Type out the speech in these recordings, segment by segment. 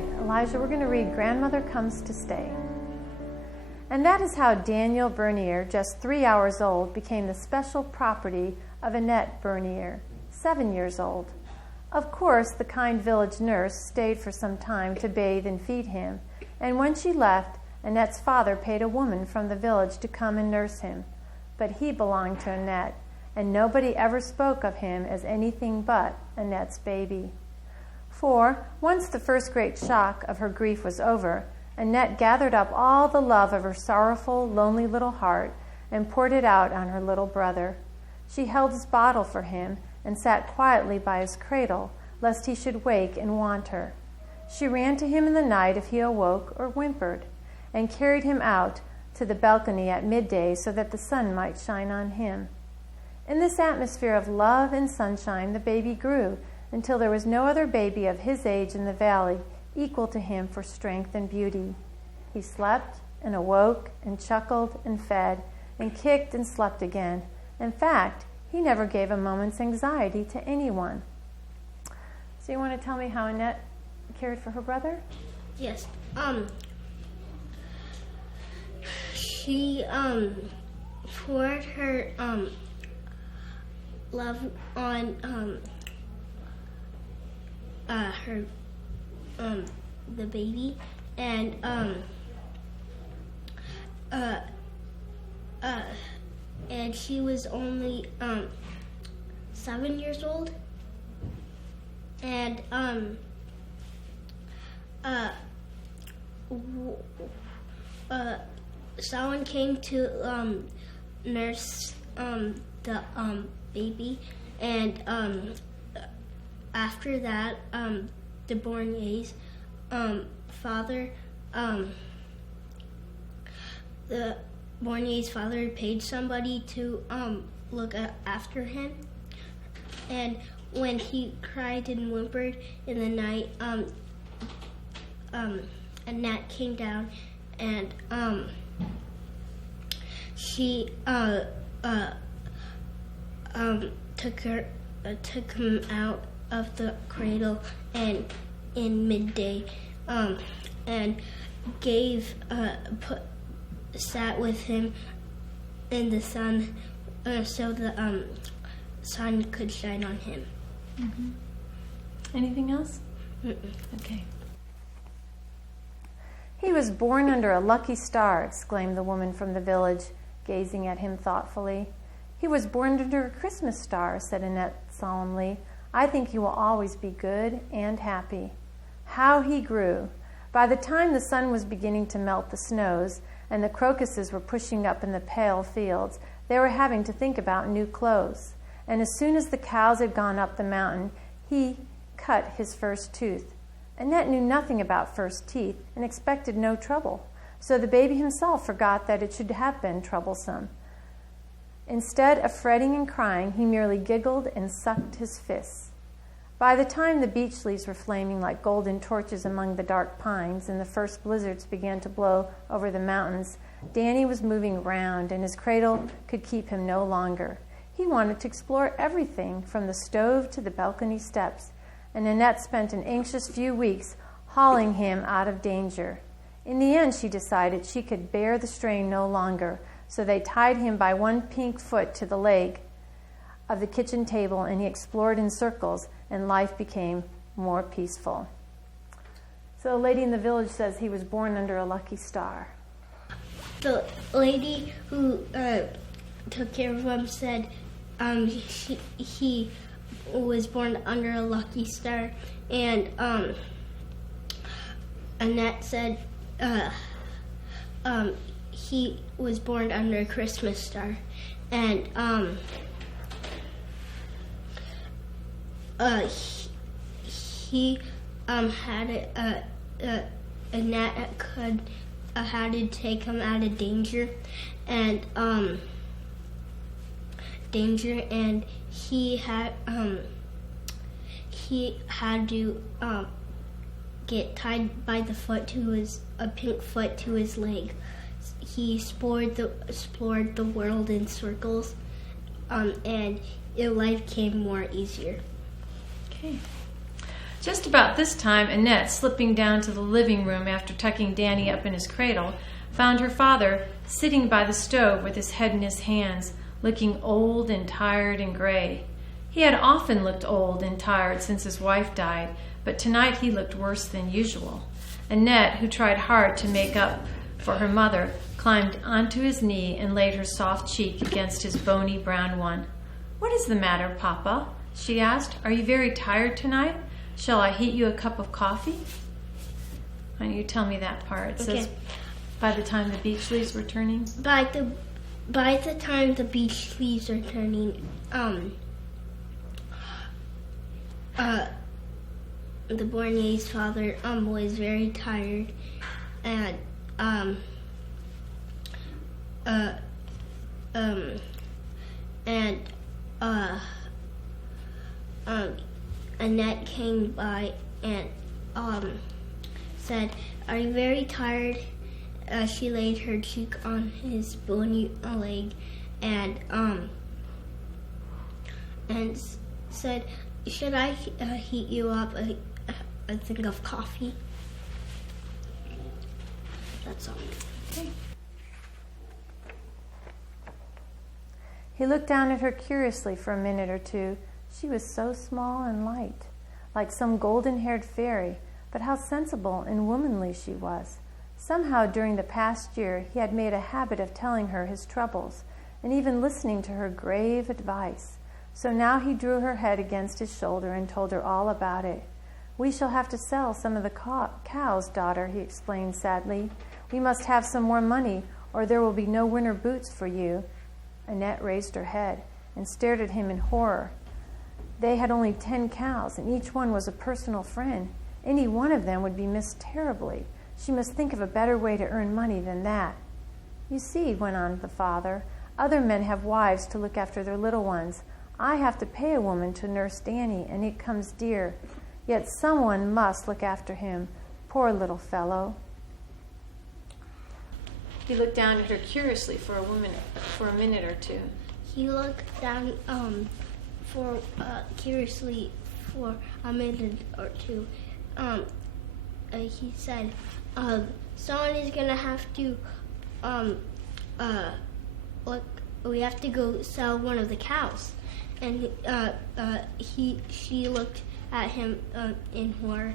right, Elijah, we're going to read Grandmother Comes to Stay. And that is how Daniel Bernier, just 3 hours old, became the special property of Annette Bernier, 7 years old. Of course, the kind village nurse stayed for some time to bathe and feed him, and when she left, Annette's father paid a woman from the village to come and nurse him. But he belonged to Annette, and nobody ever spoke of him as anything but Annette's baby. For, once the first great shock of her grief was over, Annette gathered up all the love of her sorrowful, lonely little heart and poured it out on her little brother. She held his bottle for him and sat quietly by his cradle, lest he should wake and want her. She ran to him in the night if he awoke or whimpered, and carried him out to the balcony at midday so that the sun might shine on him. In this atmosphere of love and sunshine, the baby grew until there was no other baby of his age in the valley equal to him for strength and beauty. He slept and awoke and chuckled and fed and kicked and slept again. In fact, he never gave a moment's anxiety to anyone. So you want to tell me how Annette cared for her brother? Yes. She poured her love on her the baby, and she was only 7 years old, and someone came to nurse the baby, and after that, the Bornier's father, the Bornier's father paid somebody to look after him, and when he cried and whimpered in the night, Annette came down and she took him out of the cradle and in midday, and sat with him in the sun, so the sun could shine on him. Mm-hmm. Anything else? Mm-mm. Okay. He was born under a lucky star, exclaimed the woman from the village, gazing at him thoughtfully. He was born under a Christmas star, said Annette solemnly. I think he will always be good and happy. How he grew! By the time the sun was beginning to melt the snows and the crocuses were pushing up in the pale fields, they were having to think about new clothes. And as soon as the cows had gone up the mountain, he cut his first tooth. Annette knew nothing about first teeth and expected no trouble, so the baby himself forgot that it should have been troublesome. Instead of fretting and crying, he merely giggled and sucked his fists. By the time the beech leaves were flaming like golden torches among the dark pines and the first blizzards began to blow over the mountains, Danny was moving round and his cradle could keep him no longer. He wanted to explore everything from the stove to the balcony steps, and Annette spent an anxious few weeks hauling him out of danger. In the end, she decided she could bear the strain no longer, so they tied him by one pink foot to the leg of the kitchen table, and he explored in circles, and life became more peaceful. So a lady in the village says he was born under a lucky star. The lady who took care of him said he was born under a lucky star, and Annette said he was born under a Christmas star, and he had Annette had to take him out of danger, and he had to get tied by the foot to a pink foot to his leg. He explored the world in circles, and life became more easier. Okay. Just about this time, Annette, slipping down to the living room after tucking Danny up in his cradle, found her father sitting by the stove with his head in his hands, looking old and tired and gray. He had often looked old and tired since his wife died, but tonight he looked worse than usual. Annette, who tried hard to make up for her mother, climbed onto his knee and laid her soft cheek against his bony brown one. "What is the matter, Papa?" she asked. "Are you very tired tonight? Shall I heat you a cup of coffee?" Why don't you tell me that part? It says, by the time the beech leaves were turning? By the time the beech leaves are turning, the Bornier's father was very tired, and Annette came by and said, "Are you very tired?" She laid her cheek on his bony leg and said, "Should I heat you up a thing of coffee?" That's all. Okay. He looked down at her curiously for a minute or two. She was so small and light, like some golden-haired fairy, but how sensible and womanly she was. Somehow during the past year he had made a habit of telling her his troubles and even listening to her grave advice. So now he drew her head against his shoulder and told her all about it. "We shall have to sell some of the cows, daughter," he explained sadly. "We must have some more money or there will be no winter boots for you." Annette raised her head and stared at him in horror. They had only 10 cows, and each one was a personal friend. Any one of them would be missed terribly. She must think of a better way to earn money than that. "You see," went on the father, "other men have wives to look after their little ones. I have to pay a woman to nurse Danny, and it comes dear. Yet someone must look after him. Poor little fellow." He looked down at her curiously for a minute or two. He looked down curiously for a minute or two. He said, "Someone is gonna have to look. We have to go sell one of the cows." And she looked at him in horror.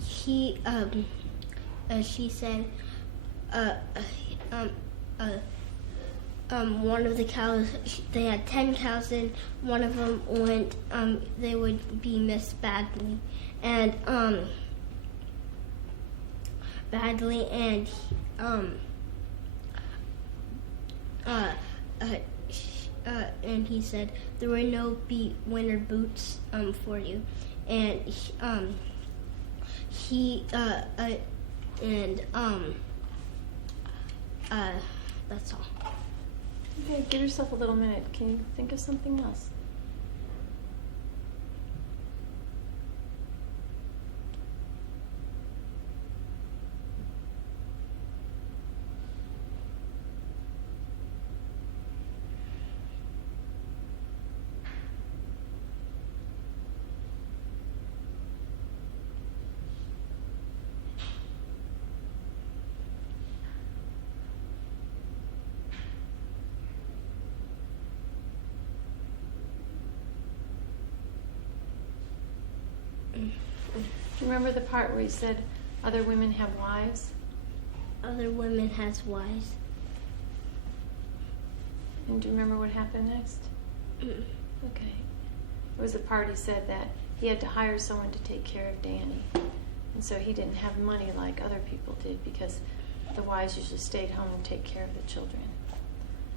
She said, one of the cows, they had 10 cows, and one of them went, they would be missed badly, and and he said there were no winter boots for you, and that's all. Okay, give yourself a little minute. Can you think of something else? Do you remember the part where he said, "Other women have wives"? Other women has wives. And do you remember what happened next? Mm. Okay. It was the part he said that he had to hire someone to take care of Danny. And so he didn't have money like other people did because the wives usually stayed home and take care of the children.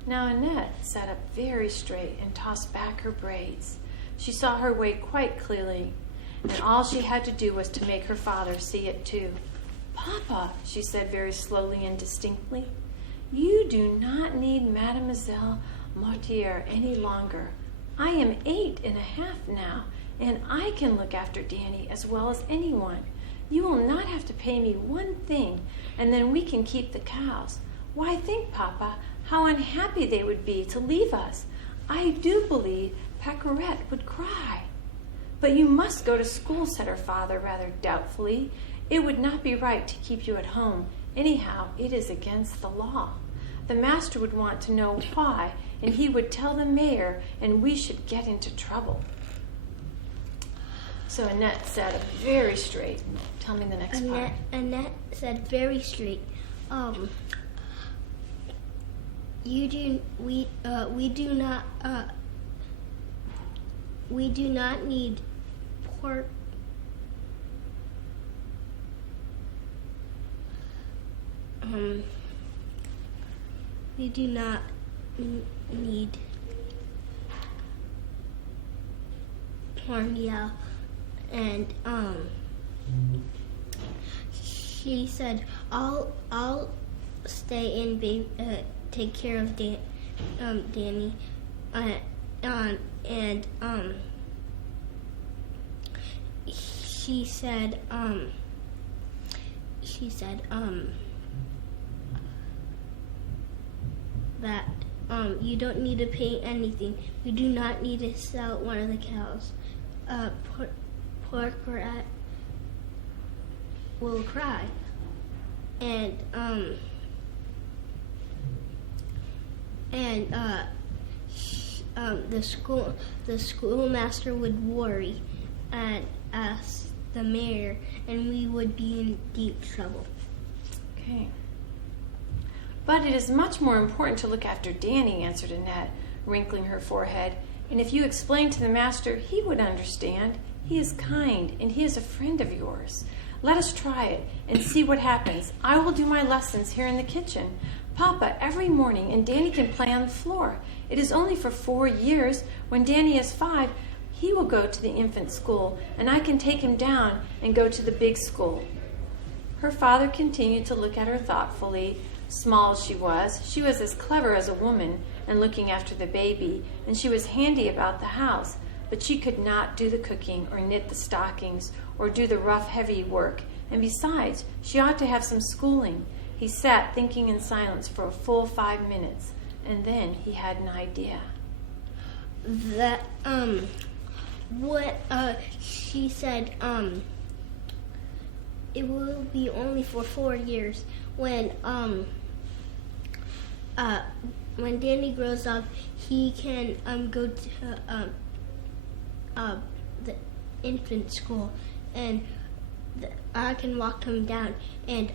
Now Annette sat up very straight and tossed back her braids. She saw her way quite clearly, and all she had to do was to make her father see it too. "Papa," she said very slowly and distinctly, "you do not need Mademoiselle Mortier any longer. I am 8.5 now, and I can look after Danny as well as anyone. You will not have to pay me one thing, and then we can keep the cows. Why, think, Papa, how unhappy they would be to leave us. I do believe Pecorette would cry. But you must go to school, said her father rather doubtfully. It would not be right to keep you at home. Anyhow, it is against the law. The master would want to know why, and he would tell the mayor, and we should get into trouble. So Annette said very straight. Tell me the next part. Annette said very straight. We do not need pork. We do not need cornmeal, and she said, "I'll stay and take care of Danny," and she said that you don't need to pay anything. We do not need to sell one of the cows. Pecorette will cry, and the schoolmaster would worry and ask the mayor, and we would be in deep trouble. Okay. But it is much more important to look after Danny, answered Annette, wrinkling her forehead. And if you explain to the master, he would understand. He is kind, and he is a friend of yours. Let us try it and see what happens. I will do my lessons here in the kitchen. Papa, every morning, and Danny can play on the floor. It is only for 4 years. When Danny is 5, he will go to the infant school, and I can take him down and go to the big school. Her father continued to look at her thoughtfully. Small as she was as clever as a woman in looking after the baby, and she was handy about the house, but she could not do the cooking or knit the stockings or do the rough, heavy work, and besides, she ought to have some schooling. He sat thinking in silence for a full 5 minutes, and then he had an idea. She said, it will be only for 4 years. When Danny grows up, he can go to the infant school, and I can walk him down, and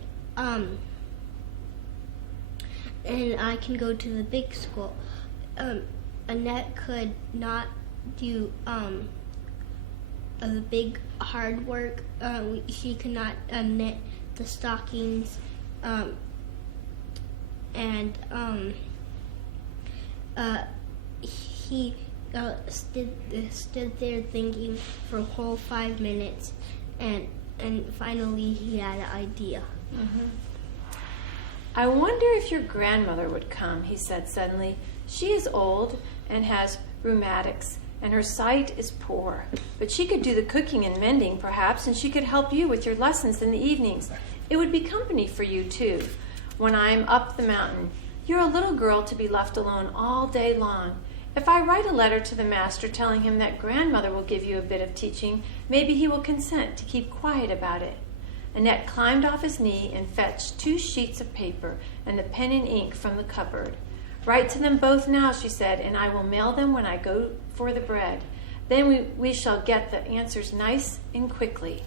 I can go to the big school. Annette could not do the big hard work. She could not knit the stockings, and he stood there thinking for a whole 5 minutes, and finally he had an idea. Mm-hmm. I wonder if your grandmother would come, he said suddenly. She is old and has rheumatics, and her sight is poor. But she could do the cooking and mending, perhaps, and she could help you with your lessons in the evenings. It would be company for you, too, when I am up the mountain. You're a little girl to be left alone all day long. If I write a letter to the master telling him that grandmother will give you a bit of teaching, maybe he will consent to keep quiet about it. Annette climbed off his knee and fetched 2 sheets of paper and the pen and ink from the cupboard. Write to them both now, she said, and I will mail them when I go for the bread. Then we shall get the answers nice and quickly.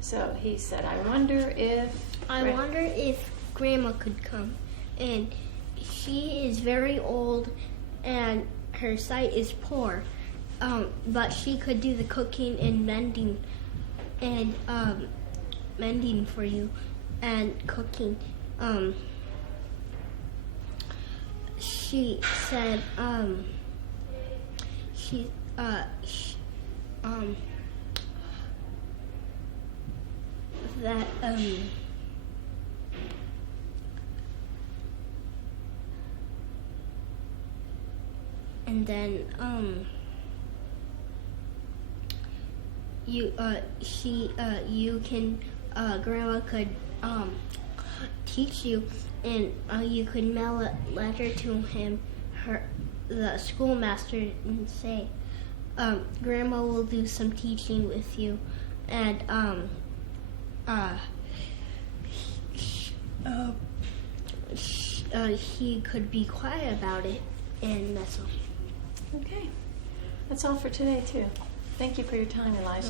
So he said, I wonder if Grandma could come. And she is very old and her sight is poor. But she could do the cooking and mending for you and cooking. She said that and then Grandma could teach you, and you could mail a letter to the schoolmaster and say, Grandma will do some teaching with you, and he could be quiet about it and that's all. Okay. That's all for today, too. Thank you for your time, Elijah.